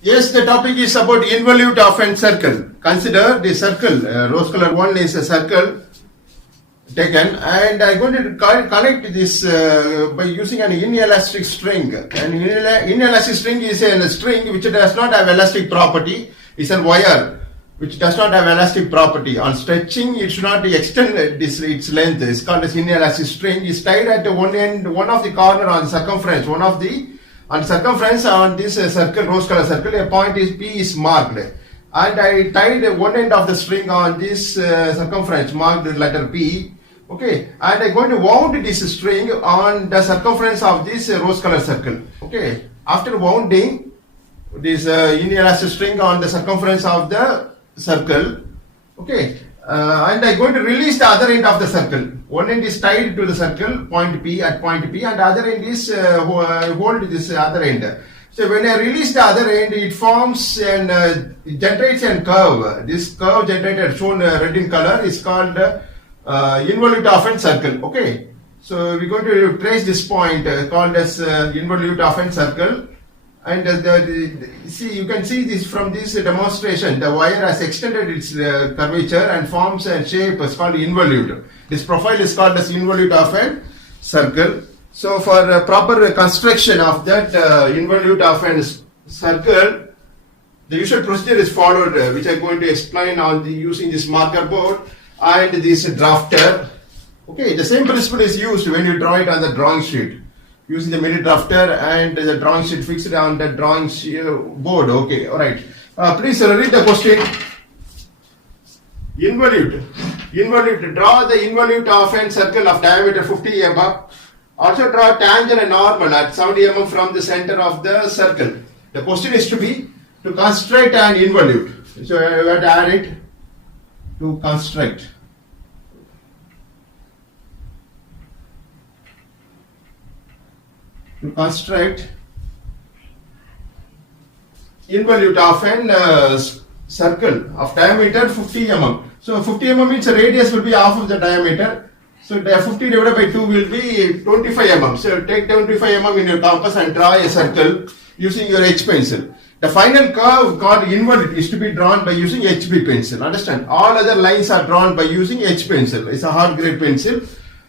Yes, the topic is about involute of a circle. Consider the circle. Rose color one is a circle taken, and I'm going to connect this by using an inelastic string. An inelastic string is a string which does not have elastic property. It's a wire which does not have elastic property. On stretching, it should not extend its length. It's called as inelastic string. It's tied at one end, one of the corner on circumference, on circumference on this circle, rose color circle, a point is P is marked, and I tied one end of the string on this circumference marked letter P. Okay, and I'm going to wound this string on the circumference of this rose color circle. Okay, after wounding this inelastic string on the circumference of the circle, okay, and I'm going to release the other end of the circle. One end is tied to the circle, point P, and the other end is hold this other end. So when I release the other end, it forms and generates a curve. This curve generated, shown red in color, is called involute of a circle. Okay, so we're going to trace this point called as involute of a circle. And see, you can see this from this demonstration. The wire has extended its curvature and forms a shape is called involute. This profile is called as involute of a circle. So for proper construction of that involute of a circle, the usual procedure is followed, which I'm going to explain on using this marker board and this drafter. Okay, the same principle is used when you draw it on the drawing sheet, using the mini drafter and the drawing sheet fixed on the drawing board. Okay, all right. Please read the question. Involute. Draw the involute of a circle of diameter 50 mm. Also draw tangent and normal at 70 mm from the center of the circle. The question is to construct an involute. So we have to add it to construct. To construct involute of a circle of diameter 50 mm. So 50 mm means the radius will be half of the diameter. So 50 divided by 2 will be 25 mm. So take 25 mm in your compass and draw a circle using your H pencil. The final curve called involute is to be drawn by using HB pencil. Understand? All other lines are drawn by using H pencil. It's a hard grade pencil.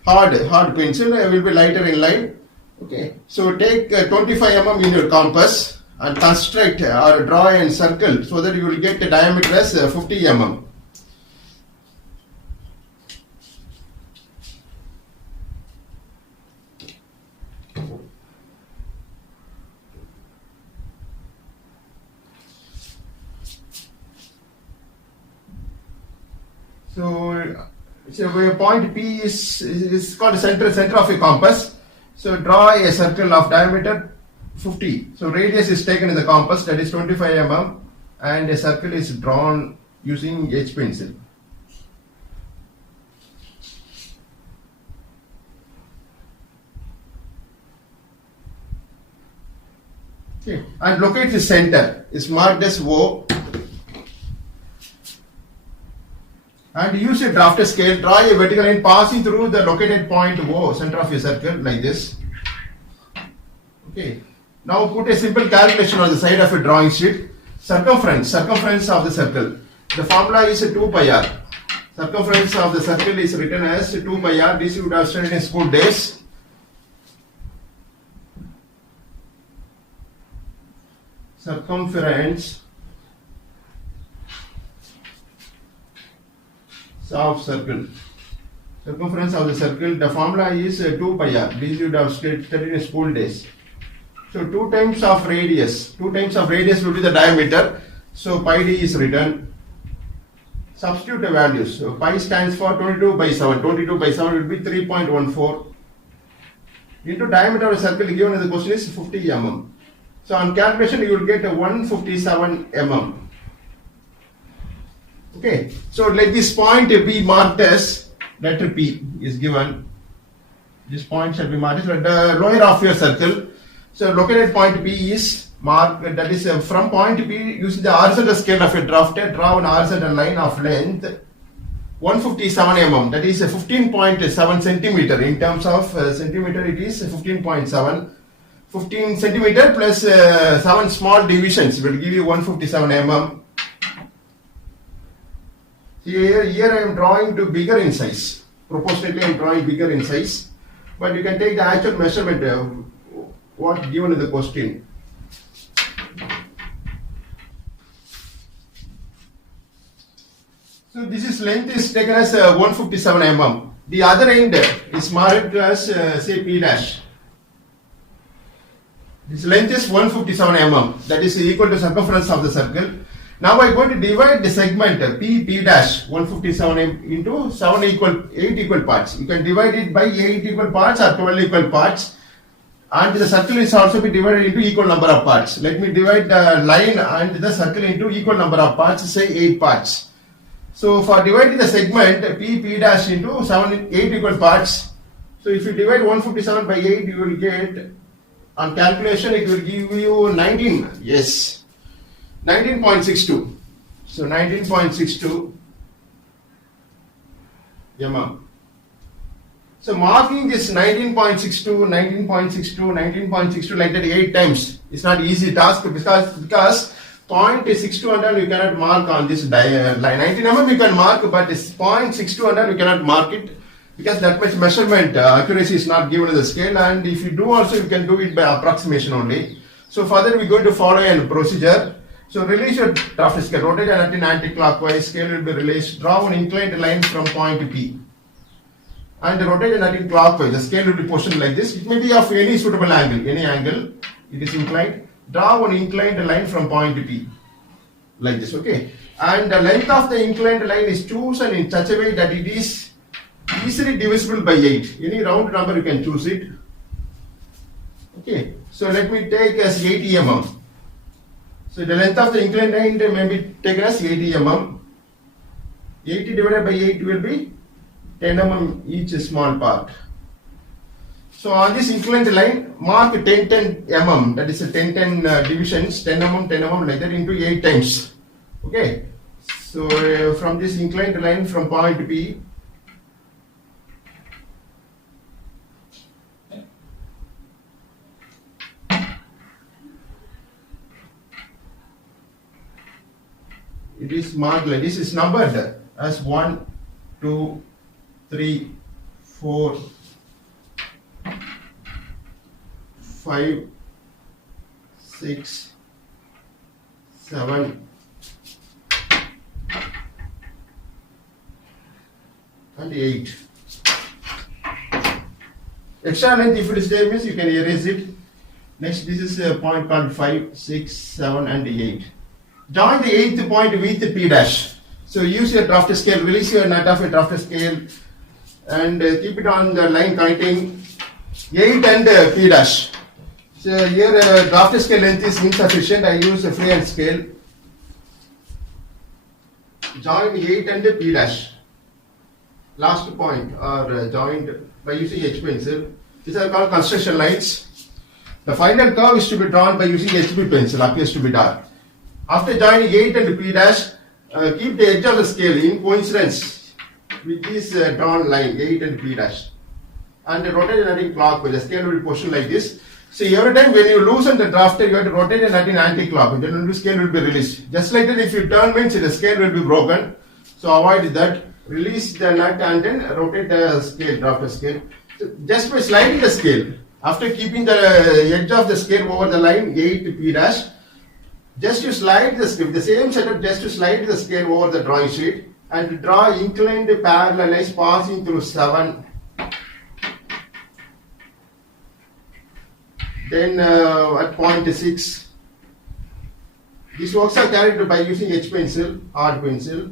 Hard pencil will be lighter in line. Okay, so take 25 mm in your compass and construct or draw a circle so that you will get the diameter as 50 mm. So point P is called the center of a compass. So draw a circle of diameter 50. So radius is taken in the compass, that is 25 mm, and a circle is drawn using H pencil. Okay, and locate the center. Is marked as O. And use a drafter scale, draw a vertical line passing through the located point O, center of your circle, like this. Okay. Now put a simple calculation on the side of a drawing sheet. Circumference of the circle. The formula is 2 pi r. Circumference of the circle is written as 2 pi r. This you would have studied in school days. Circumference of circle. Circumference of the circle, the formula is 2 pi r. This you would have studied in school days. So 2 times of radius. 2 times of radius will be the diameter. So pi d is written. Substitute the values. So pi stands for 22 by 7. 22 by 7 will be 3.14. Into diameter of the circle given in the question is 50 mm. So on calculation you will get 157 mm. Okay, so let this point be marked as letter P is given. This point shall be marked at the lower of your circle. So located point P is marked, that is from point P using the horizontal scale of a drafter, draw an horizontal line of length 157 mm, that is 15.7 centimeter. In terms of centimeter, it is 15.7. 15 centimeter plus 7 small divisions will give you 157 mm. Here I am drawing to bigger in size. Proportionately I am drawing bigger in size. But you can take the actual measurement what given in the question. So this is length is taken as 157 mm. The other end is marked as say P dash. This length is 157 mm. That is equal to circumference of the circle. Now I am going to divide the segment P dash 157 into 8 equal parts. You can divide it by 8 equal parts or 12 equal parts. And the circle is also be divided into equal number of parts. Let me divide the line and the circle into equal number of parts, say 8 parts. So for dividing the segment P dash into 8 equal parts. So if you divide 157 by 8, you will get, on calculation it will give you 19. Yes. 19.62. So 19.62 mm. So marking this 19.62, 19.62, 19.62 like that 8 times is not easy task because 0.62 under you cannot mark on this line. 19 mm you can mark, but this 0.62 under you cannot mark it because that much measurement accuracy is not given in the scale, and if you do also you can do it by approximation only. So further we are going to follow a procedure. So release your draft scale, rotate and in anti-clockwise, scale will be released, draw an inclined line from point P. And rotate and anti-clockwise, the scale will be positioned like this. It may be of any suitable angle, any angle, it is inclined. Draw an inclined line from point P, like this, okay. And the length of the inclined line is chosen in such a way that it is easily divisible by 8. Any round number you can choose it. Okay, so let me take as 80 mm. So the length of the inclined line may be taken as 80 mm. 80 divided by 8 will be 10 mm each small part. So on this inclined line, mark 10 mm, that is a 10 divisions, 10 mm like that into 8 times. Okay. So from this inclined line from point P, it is marked like this, is numbered as 1, 2, 3, 4, 5, 6, 7, and 8. Extra length, if it is there means you can erase it. Next, this is a point called 5, 6, 7, and 8. Join the 8th point with the P dash. So use your draft scale, release your nut of a draft scale, and keep it on the line connecting 8 and P dash. So here draft scale length is insufficient. I use a freehand scale. Join 8 and P dash. Last point are joined by using H pencil. These are called construction lines. The final curve is to be drawn by using HB pencil, appears to be dark. After joining 8 and P dash, keep the edge of the scale in coincidence with this drawn line 8 and P dash, and rotate the nut clockwise. The scale will be positioned like this. So every time when you loosen the drafter, you have to rotate the nut in anti-clockwise. Then the scale will be released. Just like that, if you turn means the scale will be broken. So avoid that. Release the nut and then rotate the scale, drafter scale. So just by sliding the scale, after keeping the edge of the scale over the line 8 P dash, just to slide the scale, the same setup, just to slide the scale over the drawing sheet and draw inclined parallel lines passing through 7. Then at point 6, these works are carried by using H pencil, hard pencil.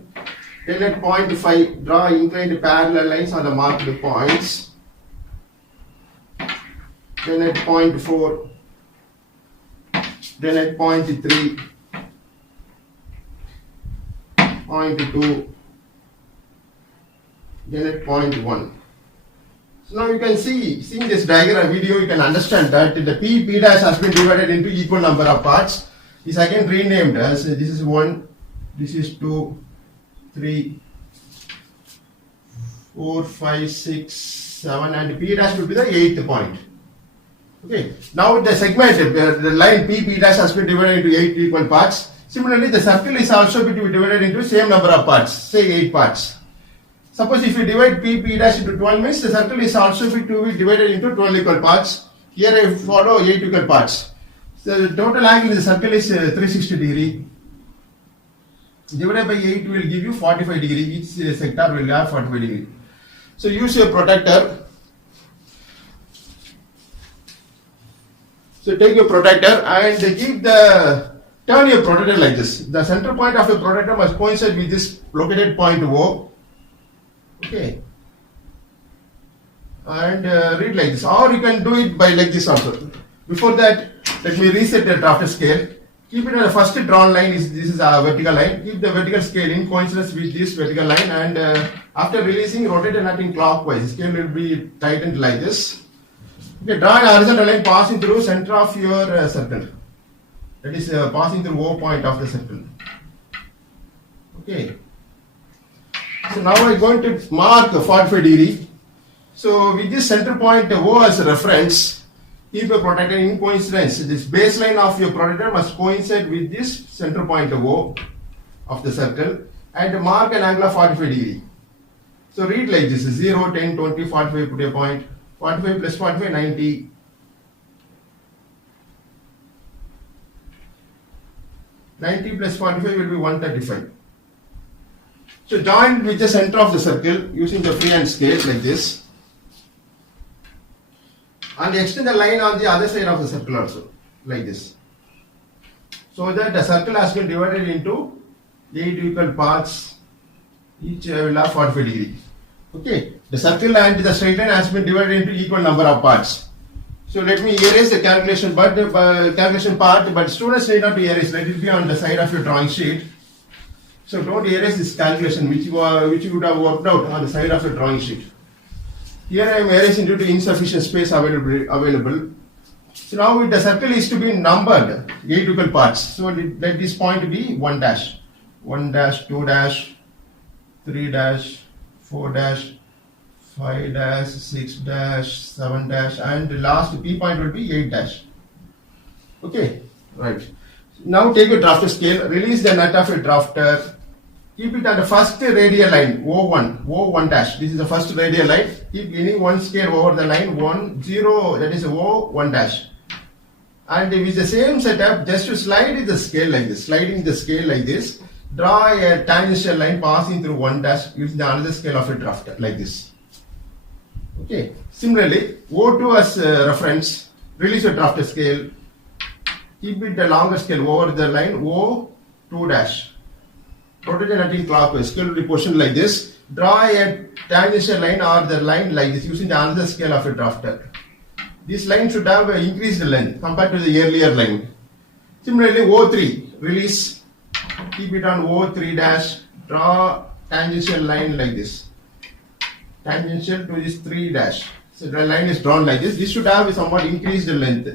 Then at point 5, draw inclined parallel lines on the marked points. Then at point 4, then at point 3, point 2, then at point 1. So now you can seeing this diagram video, you can understand that the P dash has been divided into equal number of parts. Is again renamed as this is 1, this is 2, 3, 4, 5, 6, 7, and P dash will be the 8th point. Okay. Now the segment, the line PP dash has been divided into 8 equal parts. Similarly, the circle is also to be divided into same number of parts, say 8 parts. Suppose if you divide PP dash into 12 means the circle is also to be divided into 12 equal parts. Here I follow 8 equal parts. So the total angle in the circle is 360 degree. Divided by 8 will give you 45 degree. Each sector will have 45 degree. So use your protractor. So take your protractor and turn your protractor like this. The center point of your protractor must coincide with this located point O. Okay. And read like this. Or you can do it by like this also. Before that, let me reset the drafter scale. Keep it on the first drawn line. This is a vertical line. Keep the vertical scale in coincidence with this vertical line. And after releasing, rotate the nut in clockwise. Scale will be tightened like this. Okay, draw a horizontal line passing through center of your circle. That is passing through O point of the circle. Okay. So now I am going to mark 45 degree. So with this center point O as a reference, keep a protractor in coincidence. This baseline of your protractor must coincide with this center point O of the circle and mark an angle of 45 degree. So read like this: 0, 10, 20, 45, put a point. 45 plus 45, 90. 90 plus 45 will be 135. So join with the center of the circle using the freehand scale like this. And extend the line on the other side of the circle also, like this. So that the circle has been divided into 8 equal parts. Each will have 45 degree. Okay, the circle and the straight line has been divided into equal number of parts. So let me erase the calculation part, but students need not to erase. Let it be on the side of your drawing sheet. So don't erase this calculation which you would have worked out on the side of your drawing sheet. Here I am erasing due to insufficient space available. So now the circle is to be numbered 8 equal parts. So let this point be 1 dash, 1 dash, 2 dash, 3 dash, 4 dash, 5 dash, 6 dash, 7 dash, and the last P point will be 8 dash. Okay, right. Now take your drafter scale, release the nut of your drafter, keep it on the first radial line, O1 dash. This is the first radial line. Keep any one scale over the line, 1, 0, that is O1 dash. And with the same setup, just to slide the scale like this, sliding the scale like this, draw a tangential line passing through 1 dash using the another scale of a drafter like this. Okay. Similarly, O2 as reference, release your drafter scale, keep it the longer scale over the line O2 dash. Rotate the nut in clockwise. Scale will be positioned like this. Draw a tangential line or the line like this using the another scale of a drafter. This line should have increased length compared to the earlier line. Similarly, O3, release, keep it on O3 dash, draw tangential line like this. Tangential to this 3 dash. So the line is drawn like this. This should have somewhat increased length.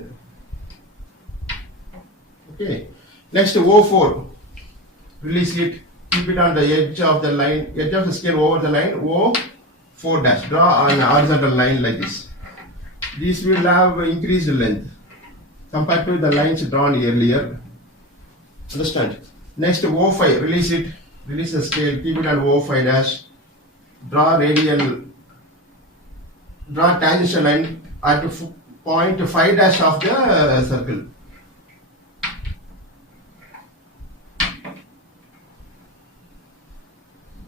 Okay. Next O4. Release it. Keep it on the edge of the line, edge of the scale over the line O4 dash. Draw an horizontal line like this. This will have increased length compared to the lines drawn earlier. Understand? Next O5. Release it. Release the scale. Keep it on O5 dash. Draw tangential line at point 5 dash of the circle.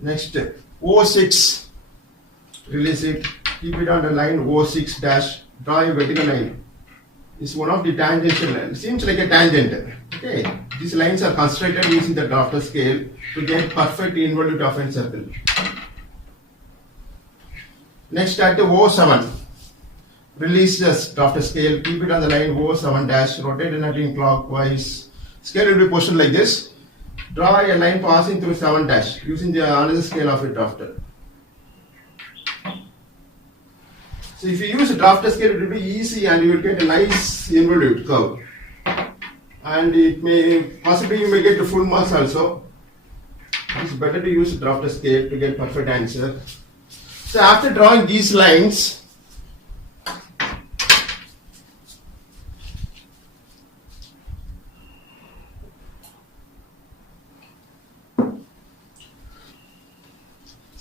Next O6, release it, keep it on the line O6 dash, draw a vertical line. It's one of the tangential lines. Seems like a tangent. Okay, these lines are constructed using the drafter scale to get perfect involute of a circle. Next at the O7, release the drafter scale, keep it on the line O7 dash, rotate the nut in clockwise. Scale will be positioned like this. Draw a line passing through 7 dash using the another scale of a drafter. So if you use a drafter scale, it will be easy and you will get a nice involute curve. And it may, possibly you may get the full marks also. It's better to use a drafter scale to get perfect answer. So after drawing these lines,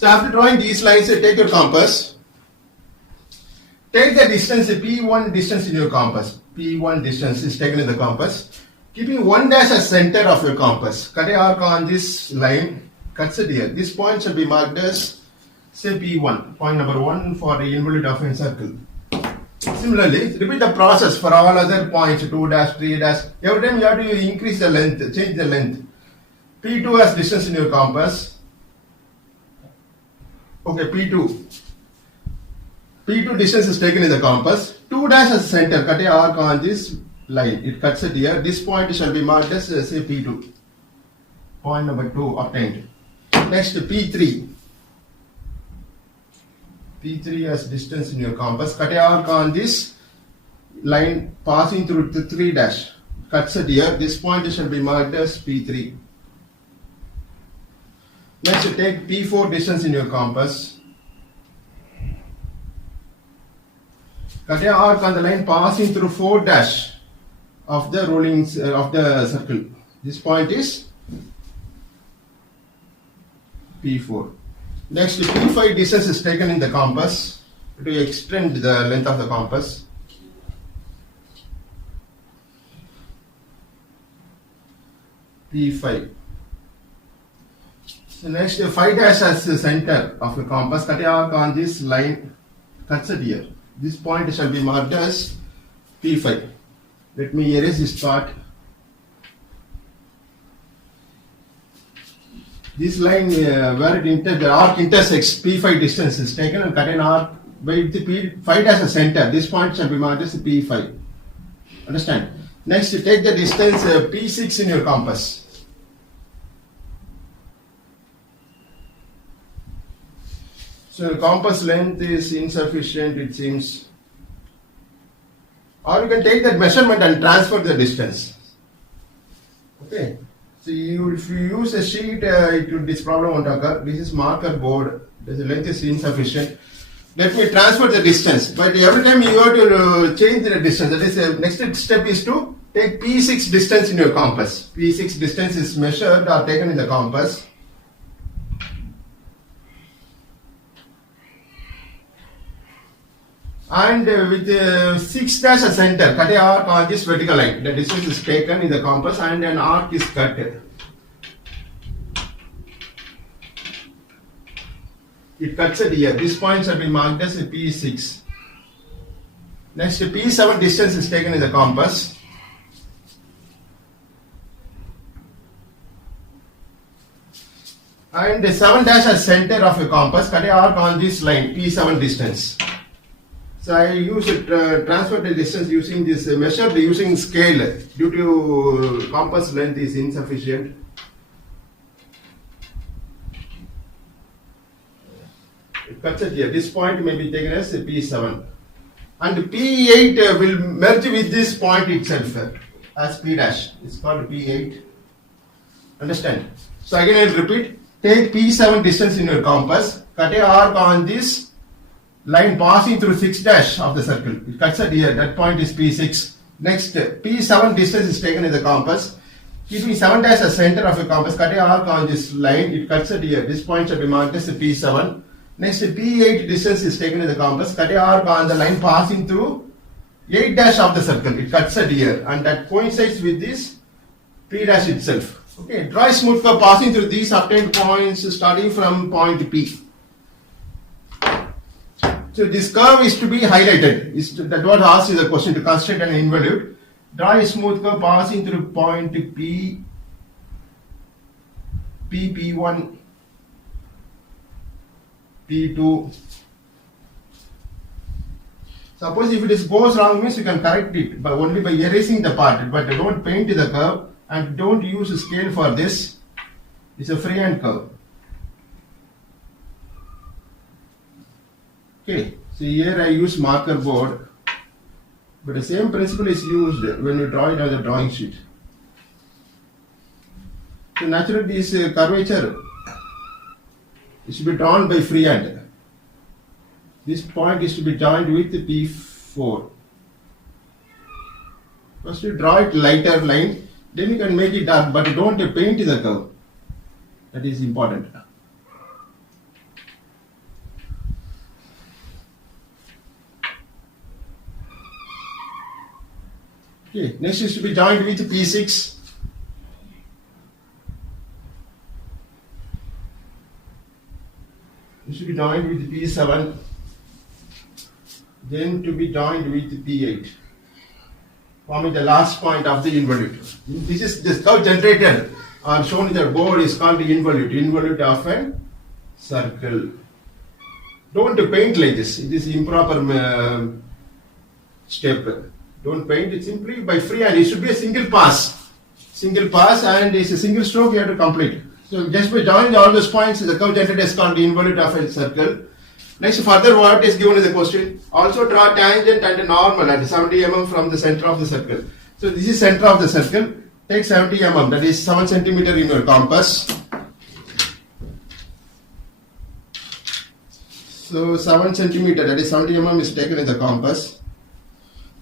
So after drawing these lines, take your compass. Take the distance, P1 distance in your compass. P1 distance is taken in the compass. Keeping 1 dash as center of your compass. Cut a arc on this line. Cuts it here. This point shall be marked as, say, P1. Point number 1 for the involute of a circle. Similarly, repeat the process for all other points, 2 dash, 3 dash. Every time you have to increase the length, change the length. P2 as distance in your compass. Okay, P2. P2 distance is taken in the compass. 2 dash as center. Cut a arc on this line. It cuts it here. This point shall be marked as, say, P2. Point number 2 obtained. Next, P3. P3 as distance in your compass. Cut a arc on this line passing through the 3 dash. Cuts it here. This point shall be marked as P3. Next, take P4 distance in your compass. Cut a arc on the line passing through 4 dash of the rolling of the circle. This point is P4. Next, P5 distance is taken in the compass to extend the length of the compass. P5. So next, 5 dash as the center of the compass. Cut a arc on this line. Cuts it here. This point shall be marked as P5. Let me erase this part. This line where the arc intersects, P5 distance is taken and cut an arc by the P5 as a center. This point shall be marked as P5. Understand? Next, you take the distance P6 in your compass. So the compass length is insufficient, it seems. Or you can take that measurement and transfer the distance. Okay. So if you use a sheet, this problem won't occur. This is marker board. The length is insufficient. Let me transfer the distance. But every time you have to change the distance. That is, next step is to take P6 distance in your compass. P6 distance is measured or taken in the compass. And with 6 dash as center, cut a arc on this vertical line. The distance is taken in the compass and an arc is cut. It cuts it here. This point shall be marked as P6. Next, P7 distance is taken in the compass. And 7 dash as center of a compass, cut a arc on this line, P7 distance. So I use it, transfer the distance using this measured using scale due to compass length is insufficient. It cuts it here. This point may be taken as P7. And P8 will merge with this point itself as P dash. It's called P8. Understand? So again I will repeat. Take P7 distance in your compass. Cut a arc on this line passing through 6 dash of the circle. It cuts it here. That point is P6. Next, P7 distance is taken in the compass. Keeping 7 dash as center of a compass, cut a arc on this line. It cuts it here. This point shall be marked as P7. Next, P8 distance is taken in the compass. Cut a arc on the line passing through 8 dash of the circle. It cuts it here. And that coincides with this P dash itself. Okay, draw a smooth curve passing through these obtained points starting from point P. So this curve is to be highlighted. That what asked is a question to construct an involute. Draw a smooth curve passing through point P, P1, P2. Suppose if it goes wrong means you can correct it but only by erasing the part, but don't paint the curve and don't use a scale for this. It's a freehand curve. Okay, so here I use marker board, but the same principle is used when you draw it on the drawing sheet. So naturally this curvature is to be drawn by freehand. This point is to be joined with P4. First you draw it lighter line, then you can make it dark, but don't paint the curve. That is important. Okay, next is to be joined with P6. It should be joined with P7. Then to be joined with P8. Forming the last point of the involute. This is this curve generated or shown in the board is called the involute. Involute of a circle. Don't paint like this. It is improper step. Don't paint it simply by freehand. It should be a single pass. Single pass and it's a single stroke you have to complete. So just by joining all those points, the curve generated is called the involute of a circle. Next, further what is given in the question? Also draw tangent and normal at 70 mm from the center of the circle. So this is center of the circle. Take 70 mm, that is 7 centimeter in your compass. So 7 centimeter, that is 70 mm is taken in the compass.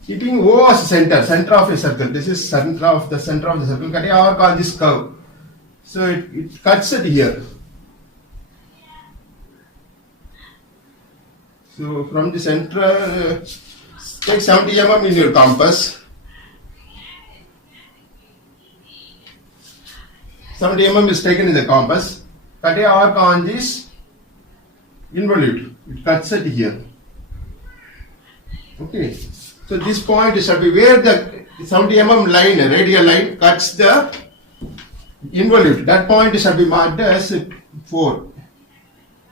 Keeping O as center, center of a circle. This is center of the circle. Or call this curve. So it cuts it here. So from the center, take 70 mm in your compass. 70 mm is taken in the compass. Cut a arc on this involute. It cuts it here. Okay. So this point shall be where the 70 mm line, radial line, cuts the involute. That point shall be marked as 4.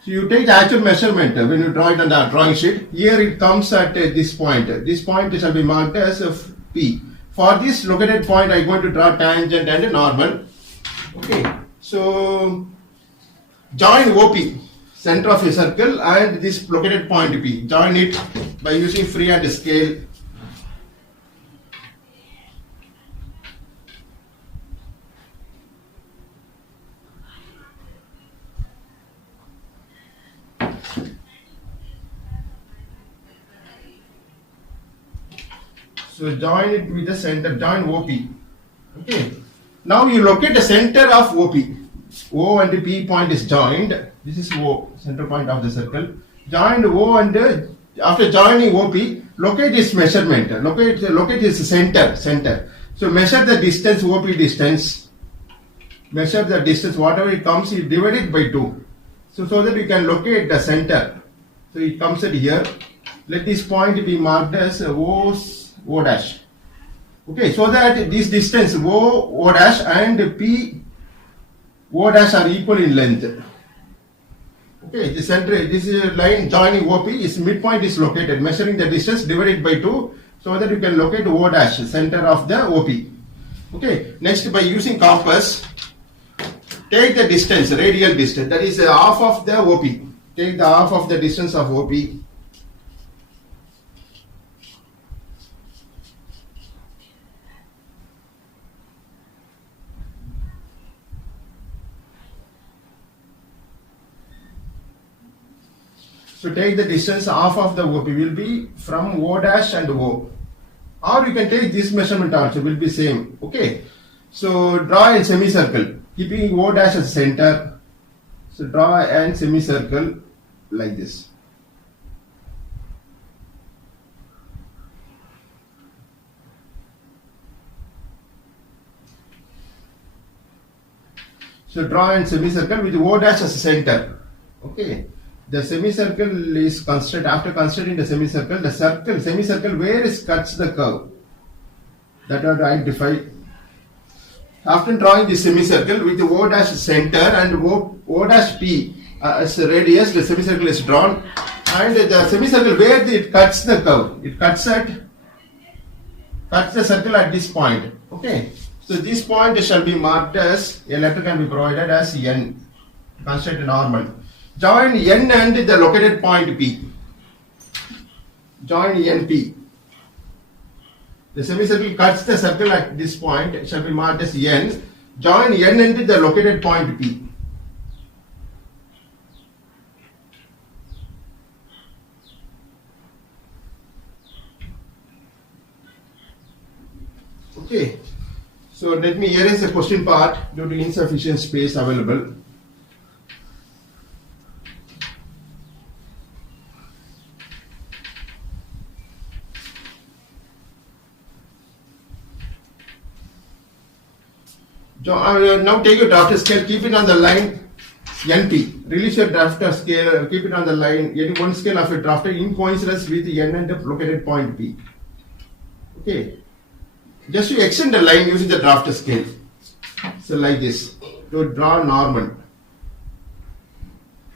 So you take the actual measurement when you draw it on the drawing sheet. Here it comes at this point. This point shall be marked as P. For this located point, I am going to draw tangent and normal. Okay. So join OP, center of a circle, and this located point P. Join it by using freehand scale. So join it with the center, join OP. Okay. Now you locate the center of OP. O and the P point is joined. This is O, center point of the circle. Joined O and after joining OP, locate this measurement. Locate this center. So measure the distance, OP distance. Measure the distance, whatever it comes, you divide it by 2. So that you can locate the center. So it comes at here. Let this point be marked as O dash. Okay, so that this distance O dash and P O dash are equal in length. Okay, the center, this is line joining OP, its midpoint is located. Measuring the distance divided by 2 so that you can locate O dash, center of the OP. Okay, next by using compass, take the distance, radial distance, that is half of the OP. Take the half of the distance of OP. So take the distance half of the OP will be from O dash and O. Or you can take this measurement also, will be same. Okay. So draw a semicircle, keeping O dash as center. So draw a semicircle like this. So draw a semicircle with O dash as center. Okay. The semicircle is constructed, after constructing the semicircle, semicircle where it cuts the curve. That are identify. After drawing the semicircle with the O dash center and O dash P as radius, the semicircle is drawn. And the semicircle where it cuts the curve, it cuts the circle at this point. Okay. So this point shall be marked as, a letter can be provided as N, construct normal. Join N and the located point P. Join NP. The semicircle cuts the circle at this point, it shall be marked as N. Join N and the located point P. Okay. So let me erase the question part due to insufficient space available. Now take your drafter scale, keep it on the line NP. Release your drafter scale, keep it on the line, any one scale of your drafter in coincidence with N and F located point P. Okay. Just to extend the line using the drafter scale. So like this, to draw normal.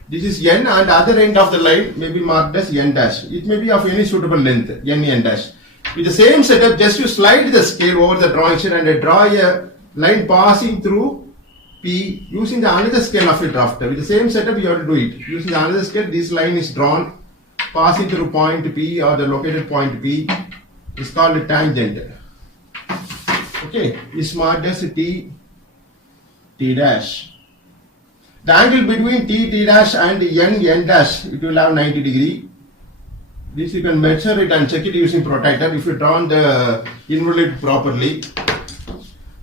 This is N and other end of the line may be marked as N dash. It may be of any suitable length, N dash. With the same setup, just to slide the scale over the drawing sheet and draw a line passing through P using the another scale of a drafter. With the same setup, you have to do it. Using the another scale, this line is drawn passing through point P or the located point P. It's called a tangent. Okay, it's marked as T dash. The angle between T dash and N dash, it will have 90 degree. This you can measure it and check it using protractor if you draw the involute properly.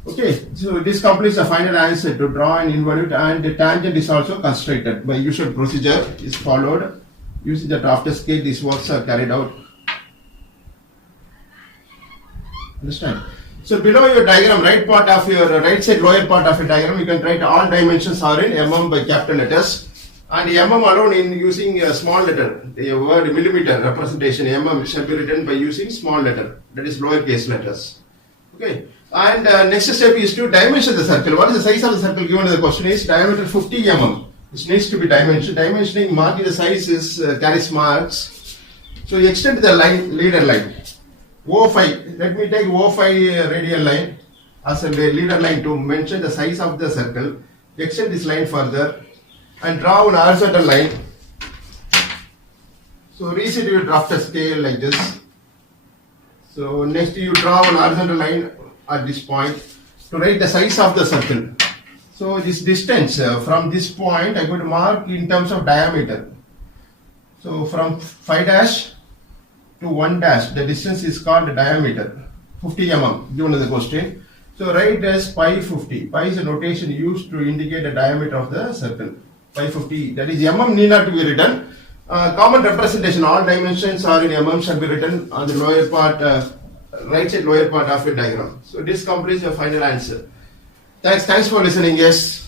Okay, so this completes the final answer to draw an involute, and the tangent is also constructed by usual procedure is followed. Using the drafter scale, these works are carried out. Understand? So below your diagram, right side lower part of your diagram, you can write all dimensions are in mm by capital letters, and mm alone in using a small letter. The word millimeter representation mm shall be written by using small letter, that is lowercase letters. Okay. And next step is to dimension the circle. What is the size of the circle given in the question is diameter 50 mm. This needs to be dimensioned. Dimensioning marking the size is carries marks. So you extend the line, leader line. O5, let me take O5 radial line as a leader line to mention the size of the circle. Extend this line further and draw an horizontal line. So reset your drafter scale like this. So next you draw an horizontal line at this point to write the size of the circle. So this distance from this point I'm going to mark in terms of diameter. So from 5 dash to 1 dash, the distance is called diameter, 50 mm given in the question. So write as pi 50. Pi is a notation used to indicate the diameter of the circle. Pi 50, that is mm need not to be written. Common representation, all dimensions are in mm shall be written on the lower part, right side lower part of the diagram. So this completes your final answer. Thanks for listening. Yes.